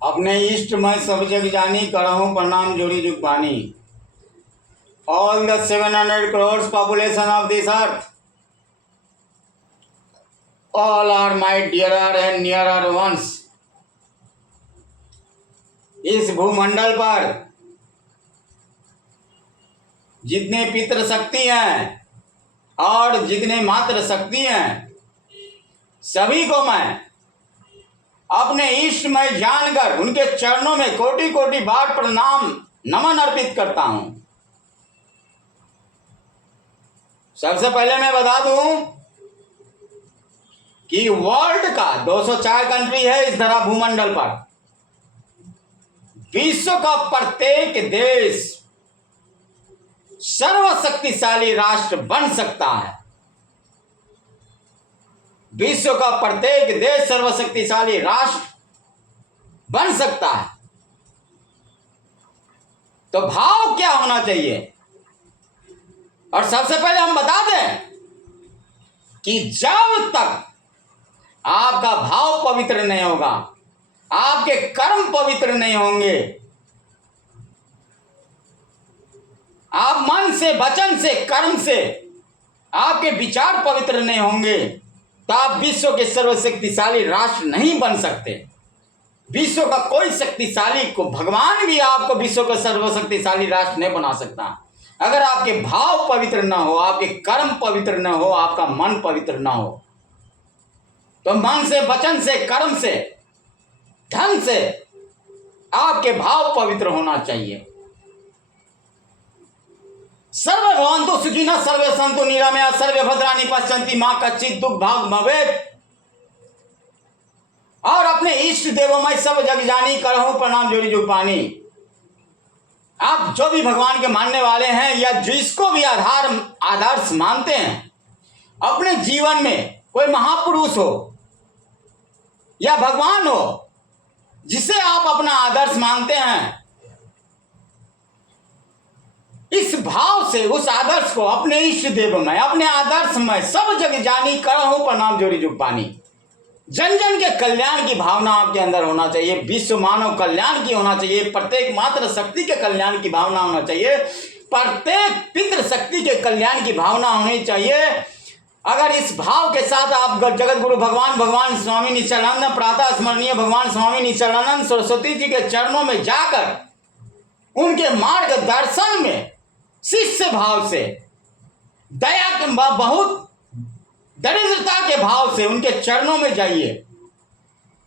अपने इष्ट मैं सब जग जानी, करहूँ प्रणाम जोड़ी जुग पानी। All the 700 crores population of this earth, all are my dearer and nearer ones। इस भूमंडल पर जितने पितृ शक्ति हैं और जितने मातृ शक्ति हैं, सभी को मैं अपने इष्ट में जानकर उनके चरणों में कोटि कोटि बार प्रणाम नमन अर्पित करता हूं। सबसे पहले मैं बता दूं कि वर्ल्ड का 204 कंट्री है इस धरा भूमंडल पर। विश्व का प्रत्येक देश सर्वशक्तिशाली राष्ट्र बन सकता है। विश्व का प्रत्येक देश सर्वशक्तिशाली राष्ट्र बन सकता है। तो भाव क्या होना चाहिए? और सबसे पहले हम बता दें कि जब तक आपका भाव पवित्र नहीं होगा, आपके कर्म पवित्र नहीं होंगे, आप मन से, वचन से, कर्म से आपके विचार पवित्र नहीं होंगे, तो आप विश्व के सर्वशक्तिशाली राष्ट्र नहीं बन सकते। विश्व का कोई शक्तिशाली को, भगवान भी आपको विश्व का सर्वशक्तिशाली राष्ट्र नहीं बना सकता। अगर आपके भाव पवित्र ना हो, आपके कर्म पवित्र ना हो, आपका मन पवित्र ना हो, तो मन से, वचन से, कर्म से, धन से आपके भाव पवित्र होना चाहिए। सर्वे भवन्तु सुखिनः, सर्वे सन्तु निरामया, सर्वे भद्राणि पश्यन्ति मा कश्चित् दुःख भाग् भवेत्। और अपने इष्ट देवों में सब जग जानी, करहूँ प्रणाम जोड़ी जुग पानी। आप जो भी भगवान के मानने वाले हैं या जिसको भी आदर्श मानते हैं, अपने जीवन में कोई महापुरुष हो या भगवान हो जिसे आप अपना आदर्श मानते हैं, इस भाव से उस आदर्श को अपने इष्ट देव में, अपने आदर्श में सब जग जानी, करहूँ प्रणाम जोड़ी जुग पानी। जन जन के कल्याण की भावना आपके अंदर होना चाहिए, विश्व मानव कल्याण की होना चाहिए, प्रत्येक मात्र शक्ति के कल्याण की भावना होना चाहिए, प्रत्येक पितृ शक्ति के कल्याण की भावना होनी चाहिए। अगर इस भाव के साथ आप जगत गुरु भगवान स्वामी निश्चलानंद, प्रातः स्मरणीय भगवान स्वामी निश्चलानंद सरस्वती जी के चरणों में जाकर उनके मार्गदर्शन में शिष्य भाव से, दया के बहुत दरिद्रता के भाव से उनके चरणों में जाइए,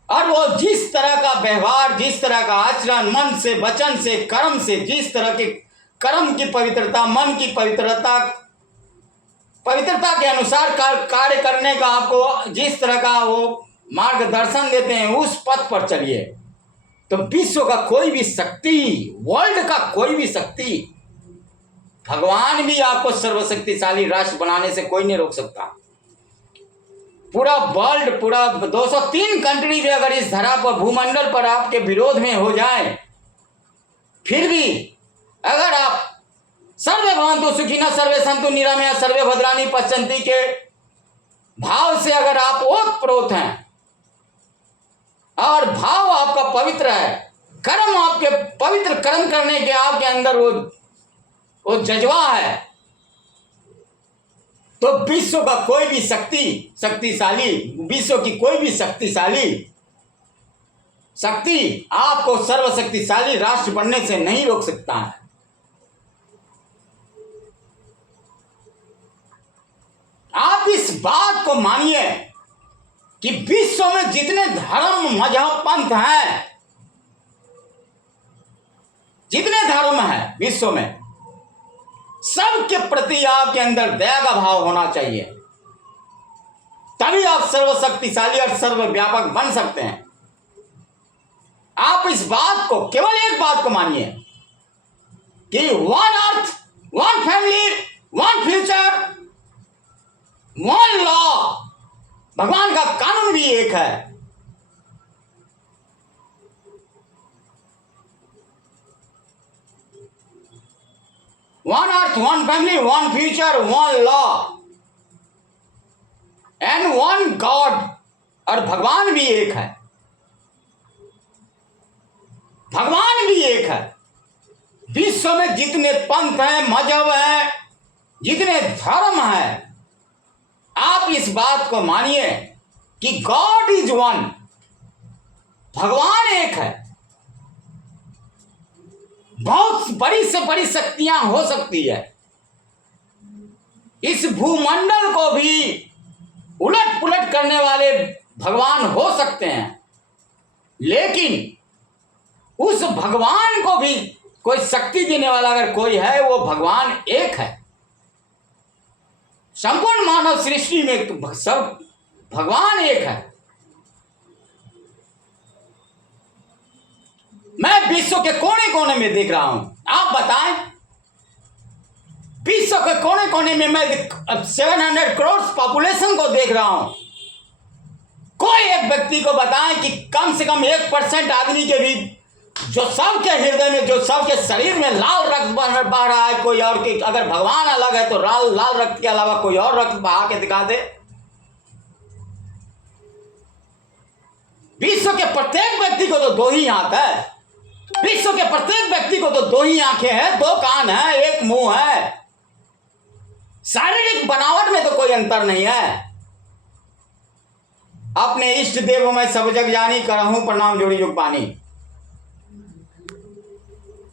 और वो जिस तरह का व्यवहार, जिस तरह का आचरण, मन से, वचन से, कर्म से, जिस तरह के कर्म की पवित्रता, मन की पवित्रता के अनुसार कार्य करने का आपको जिस तरह का वो मार्गदर्शन देते हैं, उस पथ पर चलिए। तो विश्व का कोई भी शक्ति, वर्ल्ड का कोई भी शक्ति, भगवान भी आपको सर्वशक्तिशाली राष्ट्र बनाने से कोई नहीं रोक सकता। पूरा वर्ल्ड, पूरा 203 कंट्री भी अगर इस धरा पर, भूमंडल पर आपके विरोध में हो जाए, फिर भी अगर आप सर्वे भवन्तु सुखिनः, सर्वे सन्तु निरामया, सर्वे भद्राणि पश्यन्ति के भाव से अगर आप ओतप्रोत हैं और भाव आपका पवित्र है, कर्म आपके पवित्र कर्म करने के आपके अंदर वो जज्बा है, तो विश्व का कोई भी शक्तिशाली, विश्व की कोई भी शक्ति आपको सर्वशक्तिशाली राष्ट्र बनने से नहीं रोक सकता है। आप इस बात को मानिए कि विश्व में जितने धर्म, मजहब, पंथ हैं, जितने धर्म हैं विश्व में, सबके प्रति आपके अंदर दया का भाव होना चाहिए, तभी आप सर्वशक्तिशाली और सर्वव्यापक बन सकते हैं। आप इस बात को, केवल एक बात को मानिए कि one earth, one family, one future, one law. भगवान का कानून भी एक है। One earth, one family, one future, one law and one God. और भगवान भी एक है। भगवान भी एक है। विश्व में जितने पंथ हैं, मजहब हैं, जितने धर्म हैं, आप इस बात को मानिए कि गॉड इज वन, भगवान एक है। बहुत बड़ी से बड़ी शक्तियां हो सकती है, इस भूमंडल को भी उलट पुलट करने वाले भगवान हो सकते हैं, लेकिन उस भगवान को भी कोई शक्ति देने वाला अगर कोई है, वो भगवान एक है। संपूर्ण मानव सृष्टि में सब भगवान एक है। मैं विश्व के कोने कोने में देख रहा हूं, आप बताएं, विश्व के कोने कोने में मैं 700 करोड़ पॉपुलेशन को देख रहा हूं। कोई एक व्यक्ति को बताएं कि कम से कम 1% आदमी के भी, जो सबके हृदय में, जो सबके शरीर में लाल रक्त बह रहा है, कोई और की, अगर भगवान अलग है तो लाल रक्त के अलावा कोई और रक्त बहा के दिखा दे। विश्व के प्रत्येक व्यक्ति को तो 2 ही हाथ है, विश्व के प्रत्येक व्यक्ति को तो 2 ही आंखें हैं, 2 कान है, 1 मुंह है। शारीरिक बनावट में तो कोई अंतर नहीं है। अपने इष्ट देव मैं सब जग जानी, करहूं प्रणाम जोड़ी जुग पानी।